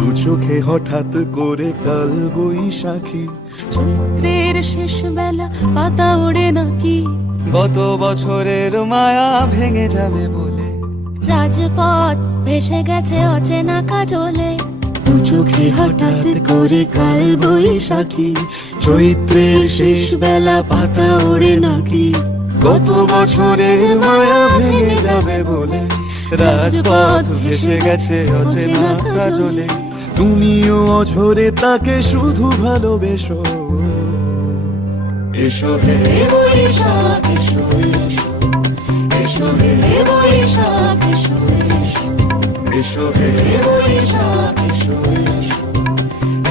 দু চোখে হঠাৎ করে কাল বৈশাখী, চৈত্রের শেষ বেলা পাতা ওড়ে নাকি, গত বছরের মায়া ভেঙে যাবে বলে, রাজপথ ভেসে গেছে অচেনা কাজলে। দু চোখে হঠাৎ করে কাল বৈশাখী, চৈত্রের শেষ বেলা পাতা ওড়ে নাকি, গত বছরের মায়া ভেঙে যাবে বলে, রাজপথ ভেসে গেছে অচেনা কাজলে। তুমিও অঝরে তাকে শুধু ভালোবেসো। এসো হে বৈশাখ এসো এসো, এসো হে বৈশাখ এসো এসো, এসো হে বৈশাখ এসো এসো,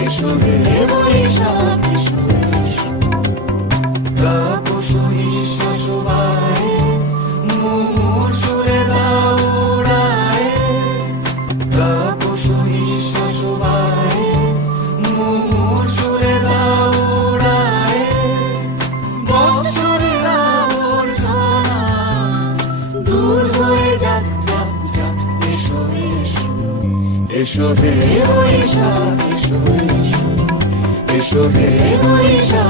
এসো হে বৈশাখ এসো এসো। তাপস নিঃশ্বাস বায়ে, মুমুর সুরে দাও উড়ায়ে, তাপস নিঃশ্বাস বায়ে, মুমুর সুরে দাও উড়ায়ে। বৎসরের আবর্জনা দূর হয়ে যাক যাক যাক, এসো এসো, এসো হে বৈশাখ এসো এসো, এসো হে বৈশাখ